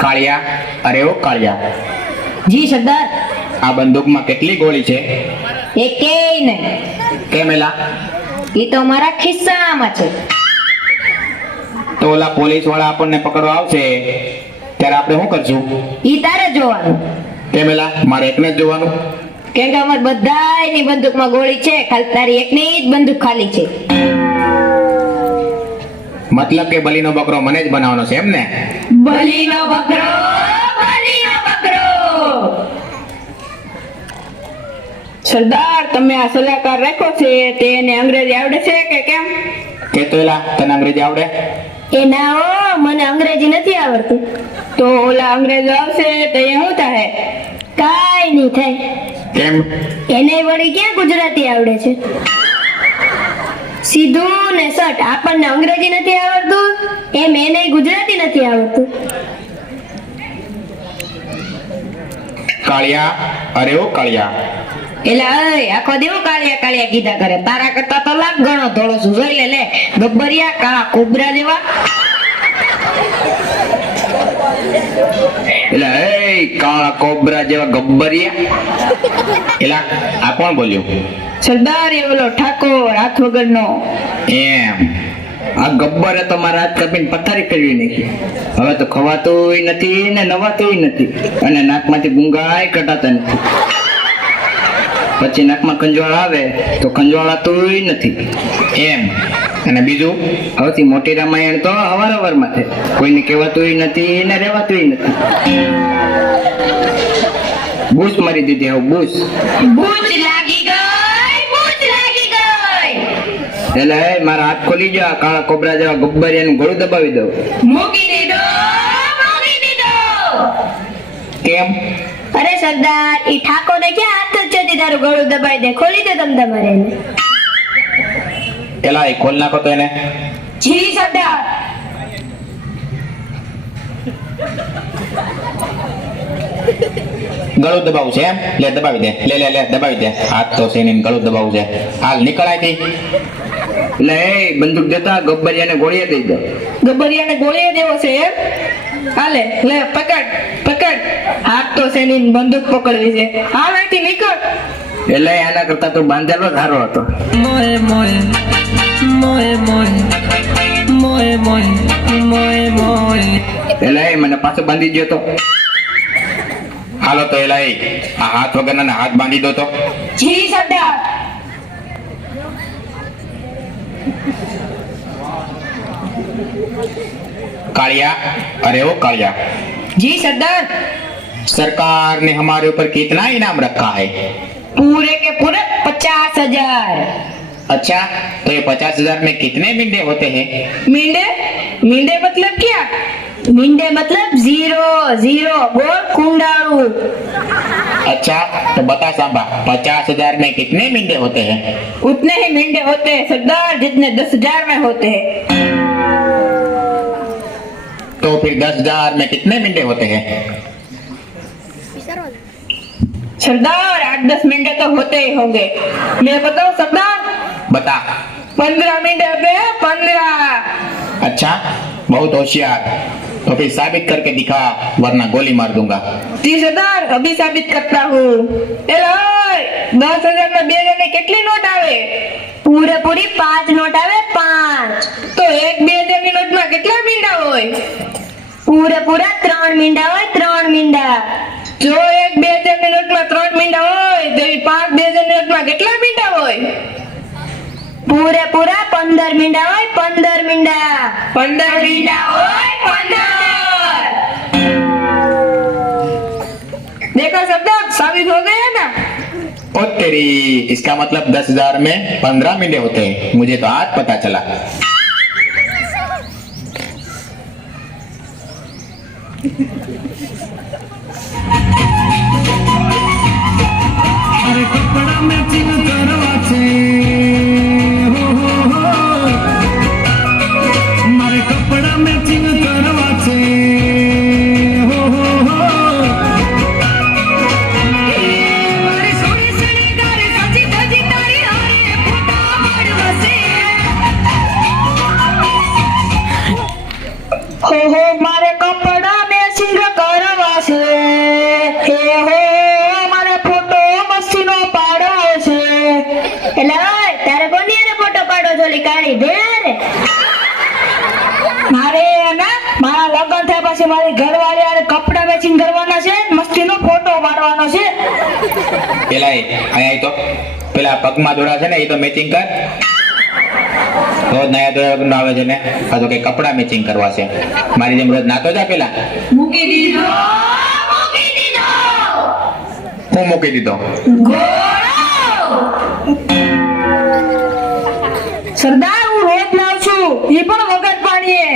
કાળિયા, અરે ઓ કાળિયા, જી સરદાર. આ બંદૂકમાં કેટલી ગોળી છે? એકેય નહીં. કેમ એલા? એ તો મારા ખિસ્સામાં છે. તો ઓલા પોલીસ વાળા આપણને પકડવા આવશે ત્યારે આપણે શું કરશું? ઈ તારે જોવાનું. કેમ એલા? મારે એકને જ જોવાનું? કેમ કે અમાર બધાયની બંદૂકમાં ગોળી છે, ખાલી તારી એકની જ બંદૂક ખાલી છે. મતલબ કે બલીનો બકરો મને જ બનાવવાનો છે એમ ને? Baleno બકરો, Baleno બકરો. સરદાર, તમે આ સલાહકાર રાખ્યો છે તેને અંગ્રેજી આવડે છે કે કેમ? કે તો એલા, તને અંગ્રેજી આવડે? એ ના હો, મને અંગ્રેજી નથી આવડતું. તો ઓલા અંગ્રેજો આવશે તો એ શું થાય? કાઈ નહીં થાય. કેમ? એને વળી ક્યાં ગુજરાતી આવડે છે? સીધું ને સટ, આપણને અંગ્રેજી નથી આવડતું એમ એને ગુજરાતી નથી આવડતું. કાળિયા, અરે ઓ કાળિયા, એલા અય આખો દેવો કાળિયા કાળિયા કીધા કરે. તારા કરતા તો લાખ ગણો ધોળો છું. જોઈ લે લે, ગબ્બરિયા કાળા કોબરા જેવા. એલા એ કાળા કોબરા જેવા ગબ્બરિયા. એલા આ કોણ બોલ્યું? સરદાર, એ ઓલો ઠાકોર હાથ વગરનો. એમ? આ ગબ્બરે તો મારા હાથ કાપીને પથારી ફેરવી નાખી. હવે તો ખવાતુંય નથી ને નવાતુંય નથી, અને નાકમાંથી ગુંગાય કટાતા નથી. પછી નાકમાં કંજવાળ આવે તો કંજવાળાતુંય નથી. એમ? અને બીજું, હવેથી મોટી રામાયણ તો અવારનવારમાં છે, કોઈને કહેવાતુંય નથી ને રહેવાતુંય નથી. બૂસ મારી દીધી. હવે બૂસ ભૂત લાગી ગઈ, ભૂત લાગી ગઈ. એટલે એ મારા હાથ ખોલી ગયો. કાળા કોબરા જેવા ગબ્બરિયાનું ગળું દબાવી દઉં. મૂકી દીધો, મૂકી દીધો. કેમ? અરે સરદાર, ઈ ઠાકોરને ક્યાં હાથ જ છે તારું ગળું દબાઈ દે. ખોલી દે તમ તમારે એને. એલા એ ખોલ નાખો તો એને. જી સરદાર. ગળું દબાવું છે એમ? લે દબાવી દે. લે લે લે દબાવી દે. હાથ તો છે ને ગળું દબાવું છે. હાલ નીકળાય થી. લે એ બંદૂક દેતા ગબ્બરિયાને ગોળીએ દઈ દો. ગબ્બરિયાને ગોળીએ દેવો છે એમ? હાલે, લે પકડ પકડ. હાથ તો છે ની બંદૂક પકડવી છે. હાલ અહીંથી નીકળ. એટલે આના કરતા તો બાંધેલો ધારો હતો. મોય મોય મોય મોય મોય મોય મોય મોય. એટલે એ મને પાછો બાંધી ગયો તો. હાલો તો એલા એ આ હાથ વગરના હાથ બાંધી દો તો. જી સરદાર. कालिया, अरे ओ कालिया, जी सरदार। सरकार ने हमारे ऊपर कितना इनाम रखा है? पूरे के पूरे 50,000। अच्छा, तो ये 50,000 में कितने मिंडे होते हैं? मींडे? मींडे मतलब क्या? मींडे मतलब जीरो जीरो गोल कुंडारू। अच्छा, तो बता साहबा 50,000 में कितने मिंडे होते हैं? उतने ही मींडे होते हैं सरदार जितने 10,000 में होते हैं। तो फिर 10,000 में कितने मिंडे होते हैं? सरदार 8-10 मींडे तो होते ही होंगे। मैं बताऊं सरदार? बता। 15 मींडे होते हैं, 15। अच्छा, बहुत होशियार। तो फिर साबित करके दिखा, वरना गोली मार दूंगा। जी सरदार, अभी साबित करता हूँ। 10,000 में 2 जने कितनी नोट आवे? पूरे पूरी 5 नोट आवे, 5। तो 1-2 ની નોટ માં કેટલા મીંડા હોય? पूरे पूरा 3 मींडा होय, 3 मींडा। જો 1-2 ની નોટ માં 3 મીંડા હોય તો 5-2 ની નોટ માં કેટલા મીંડા હોય? पूरे पूरा 15 मींडा होय, 15 मींडा। 15 मींडा होय, 15। देखो सरदार, साबित हो गया ना? ओ तेरी, इसका मतलब 10,000 में 15 मिंडे होते हैं। मुझे तो आज पता चला। अरे कपड़ा मैचिंग करवा छे, हो मारे कपड़ा मैचिंग करवा छे, हो मारी सोनी सनी तारी सजी धजी तारी हारे फूटा पड़वसे। हो मारे कपड़ा मैचिंग મારી દે રે. મારે ને મારા લગ્ન થયા પછી મારી ઘરવાળી હારે કપડા મેચિંગ કરવાના છે, મસ્તીનો ફોટો પાડવાનો છે. પેલા અહીંયા તો પેલા પગમાં દોડા છે ને એ તો મેચિંગ કર. રોજ નયા દોડા આવે છે ને આ તો કઈ કપડા મેચિંગ કરવા છે. મારી જેમ રોજ નાતો જા પેલા. મૂકી દીધો. હું મૂકી દીધો. સરદાર હું રોજ લાવ છું, એ પણ વગર પાણીએ.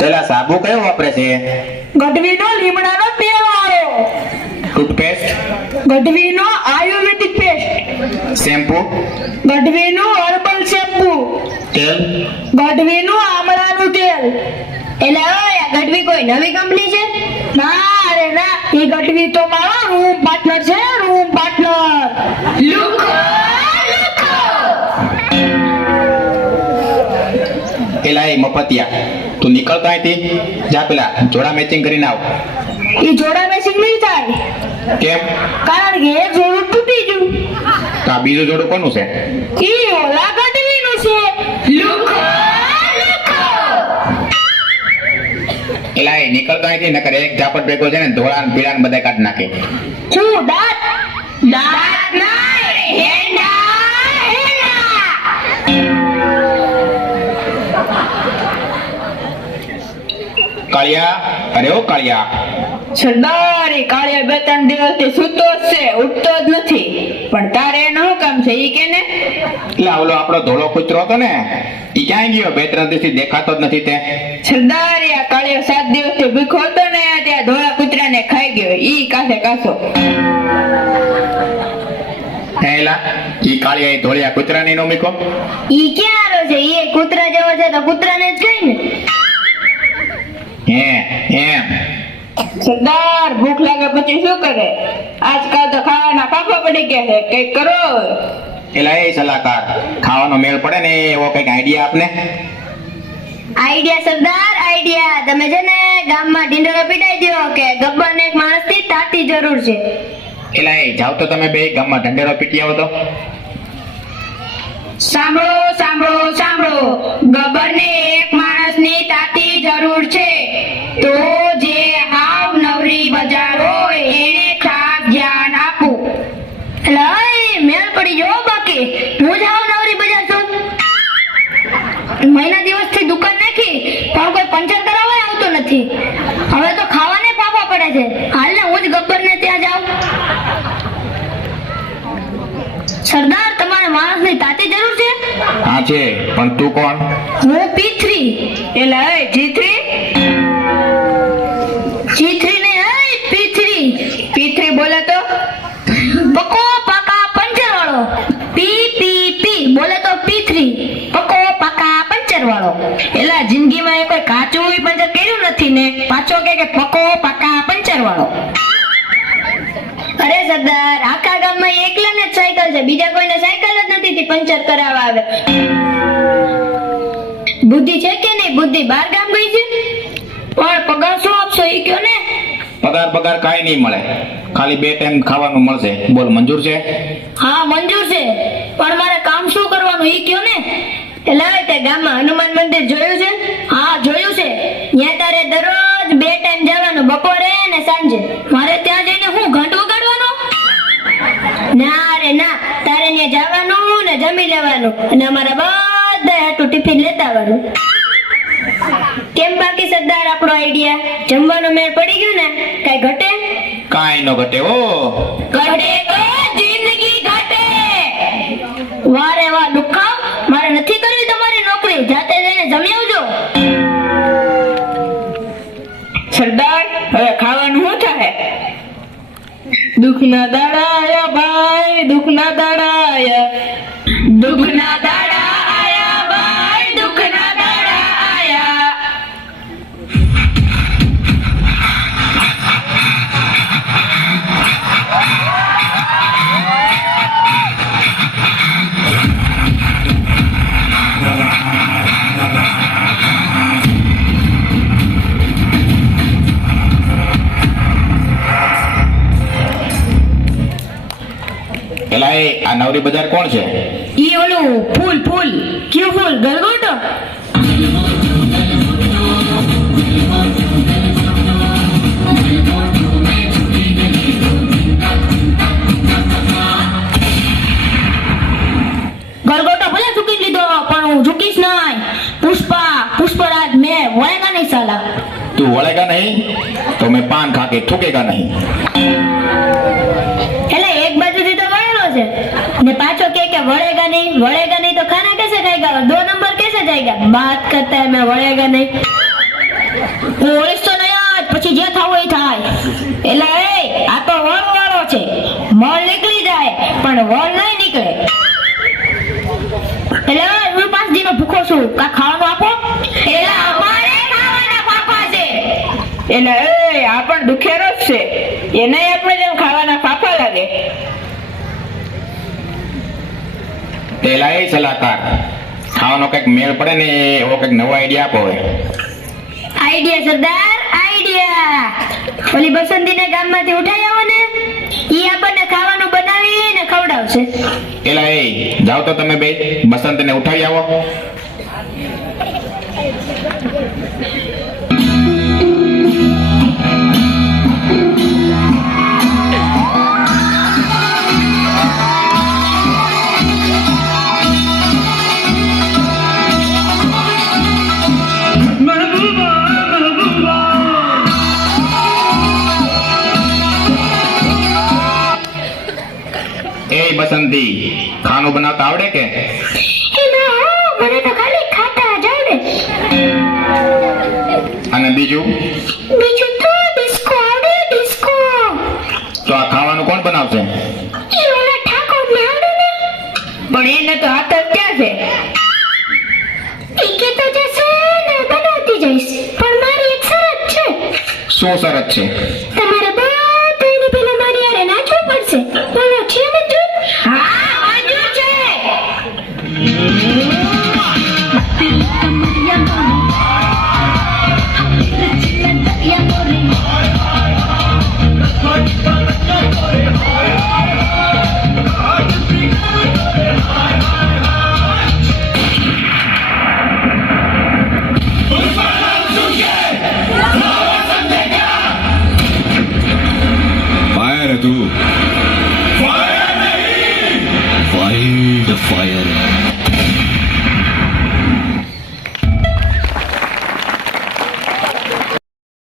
પેલા સાબુ કયો વાપરે છે? ગઢવીનો લીમડાનો તેલ વાળો, ટૂથપેસ્ટ, ગઢવીનો આયુર્વેદિક પેસ્ટ, શેમ્પુ, ગઢવીનું હર્બલ શેમ્પુ, તેલ, ગઢવીનું આમળાનું તેલ. એટલે ઓય આ ગઢવી કોઈ નવી કંપની છે? ના રે ના, એ ગઢવી તો મારો રૂમ પાર્ટનર છે, રૂમ પાર્ટનર. પેલા એ મફતિયા તું નીકળતો અહીંથી જા. પેલા જોડા મેચિંગ કરીને આવ. એ જોડા મેચિંગ નહીં થાય, કેમ? કારણ કે એક જોડું તૂટી ગયું. તો આ બીજું જોડું કોનું છે? ઈ ઓલા ગઢવીનું છે. પેલા એ નીકળતો અહીંથી નકર એક ઝાપટ ભેગો છે ને ધોળા ને પીળા ને બધા કાઢી નાખે. શું દાંત? દાંત નહીં, હેંડા, હેંડા. કાળિયા, અરે ઓ કાળિયા, સરદાર એ કાળિયા બે ત્રણ દિવસથી સૂતો જ છે, ઉઠતો જ નથી. પણ તારે એનું શું કામ છે ઈ કે ને? એટલે ઓલો આપણો ધોળો કૂતરો હતો ને ઈ ક્યાં ગયો? 2-3 દિવસથી દેખાતો જ નથી તે. સરદાર આ કાળિયો 7 દિવસથી ભૂખ્યો હતો ને ત્યાં ધોળા કૂતરાને ખાઈ ગયો. ઈ કાસે કાસો. હેલા ઈ કાળિયા એ ધોળિયા કૂતરાને નો મીકો. ઈ ક્યાં આવ્યો છે? ઈ કૂતરા જેવો છે તો કૂતરાને જ કઈ ને. એમ સરદાર ભૂખ લાગે પછી શું કરે? આજકાલ તો ખાવાના ફાફા પડી ગયા છે, કઈક કરો. એલા એ સલાહકાર, ખાવાનો મેળ પડે ને એવો કઈક આઈડિયા આપને. આઈડિયા સરદાર આઈડિયા. તમે છે ને ગામમાં ઢીંડોરો પીટાઈ દો કે ગબ્બરને એક માણસની તાતી જરૂર છે. એલા એ જાવ તો તમે બે ગામમાં ઢંઢેરો પીટી આવો તો. સાંભળો સાંભળો સાંભળો, ગબ્બરને એક માણસની તાતી જરૂર છે. તો જે હાવ નવરી બજાર હોય એને ખાસ ધ્યાન આપવું. એટલે ઓય મેળ પડી ગયો બાકી. હું જ હાવ નવરી બજાર છું. મહિના દિવસથી દુકાન નાખી પણ કોઈ પંચર કરાવવા આવતો નથી. હવે તો ખાવાને ફાફા પડે છે. હાલ ને હું જ ગબ્બરને ત્યાં જાઉં. સરદાર તમારે માણસની તાતી જરૂર છે? હા છે, પણ તું કોણ? હું P3. એટલે G3 G3 ને P3. P3 બોલે તો પકો પાકા પંચર વાળો. P બોલે તો P3. પકો પાકા પંચર વાળો. એલા જિંદગીમાં એ કોઈ કાચું પંચર કર્યું નથી ને પાછો કે પકો પાકા પંચર વાળો. અરે સરદાર આખા ગામમાં એકલાને જ સાયકલ છે, બીજા કોઈને સાયકલ જ નથી તે પંચર કરાવવા આવે. બુદ્ધિ છે કે નહીં? બુદ્ધિ બહાર ગામ ગઈ છે. પણ પગાર શું આપશો ઈ કયો ને? પગાર કાંઈ નહીં મળે, ખાલી 2 ટાઈમ ખાવાનું મળશે. બોલ મંજૂર છે? હા મંજૂર છે, પણ મારે કામ શું કરવાનું ઈ કયો ને. એટલે તે ગામમાં હનુમાન મંદિર જોયું છે? હા જોયું છે. ત્યાં તારે દરરોજ 2 ટાઈમ જવાનું, બપોરે અને સાંજે. મારે ત્યાં જઈને હું ઘંટ વગાડવાનો? ના રે ના, તારે ત્યાં જવાનું ને જમી લેવાનું અને અમારા બધા હાટું ટિફિન લેતા આવવાનું. કેમ બાકી સરદાર આપણો આઈડિયા? જમવાનો મેળ પડી ગયો ને? કઈ ઘટે? કાંઈ નો ઘટે હો. ઘટે તો જિંદગી ઘટે. વારે વાહ લુખાવ, મારે નથી કરવી તમારી નોકરી. જાતે જઈને જમી આવજો. સરદાર હવે ખાવાનું શું થાય? દુખના દાડા આયા ભાઈ, દુખના દાડા આયા. દુખના દાડા આયા ભાઈ, દુખના દાડા આયા. પેલા એ આ નવરી બજાર કોણ છે? ઈ ઓલું ઓલું ફૂલ ફૂલ ક્યુ ફૂલ ગલગોટો. ગલગોટો ભલે ઝૂકી લીધો પણ હું ઝૂકીશ નહીં. પુષ્પરાજ મેં વળેગા નહીં સાલા. तू वळेगा नहीं तो मैं पान खा के थूकेगा नहीं. એટલે એક બાજુથી તો વળેલો છે ને પાછો કે વળેગા નહીં તો ખાના कैसे खाएगा और 2 नंबर कैसे जाएगा. बात करता है मैं वळेगा नहीं. હું ઓળીશ તો નહીં આજ, પછી જે થાવું એ થાય. એટલે એ આ તો વળ વાળો છે, મળ નીકળી જાય પણ વળ નહીં નીકળે. એટલે હું 5 દિનો ભૂખો છું, કા ખાવાનું આપો. એટલે અમારે ખાવાના ફાફા છે. એટલે એ આ પણ દુખેરો જ છે, એને આપણે જેમ ખાવાના ફાફા લાગે. પેલા એ સલાહકાર ખાવાનો કઈક મેળ પડે ને એવો કઈક નવો આઈડિયા આપો હવે. આઈડિયા સરદાર આઈડિયા. ઓલી બસંતીને ગામમાંથી ઉઠાઈ આવો ને, ઈ આપણને ખાવાનું બનાવીને ખવડાવશે. પેલા એ જાઓ તો તમે બે બસંતને ઉઠાવી આવો. महबूबा महबूबा એ બસંતી ખાવાનું બનાવતા આવડે કે? મને તો ખાલી ખાતા જ આવડે. અને બીજું તો ડિસ્કો આવડે, ડિસ્કો. તો આ ખાવાનું કોણ બનાવશે? ઈ ઓલા ઠાકોરને આવડે ને. પણ એને તો હાથ જ ક્યાં છે? ઈ કે તો જશે ને બનાવતી જઈશ, પણ મારી એક શરત છે. શું શરત છે? તમારે બધાને પેલા મારી હારે નાચવું પડશે. બોલો છે મંજૂર? હા મંજૂર છે. फायर है तू वाइल्ड फायर है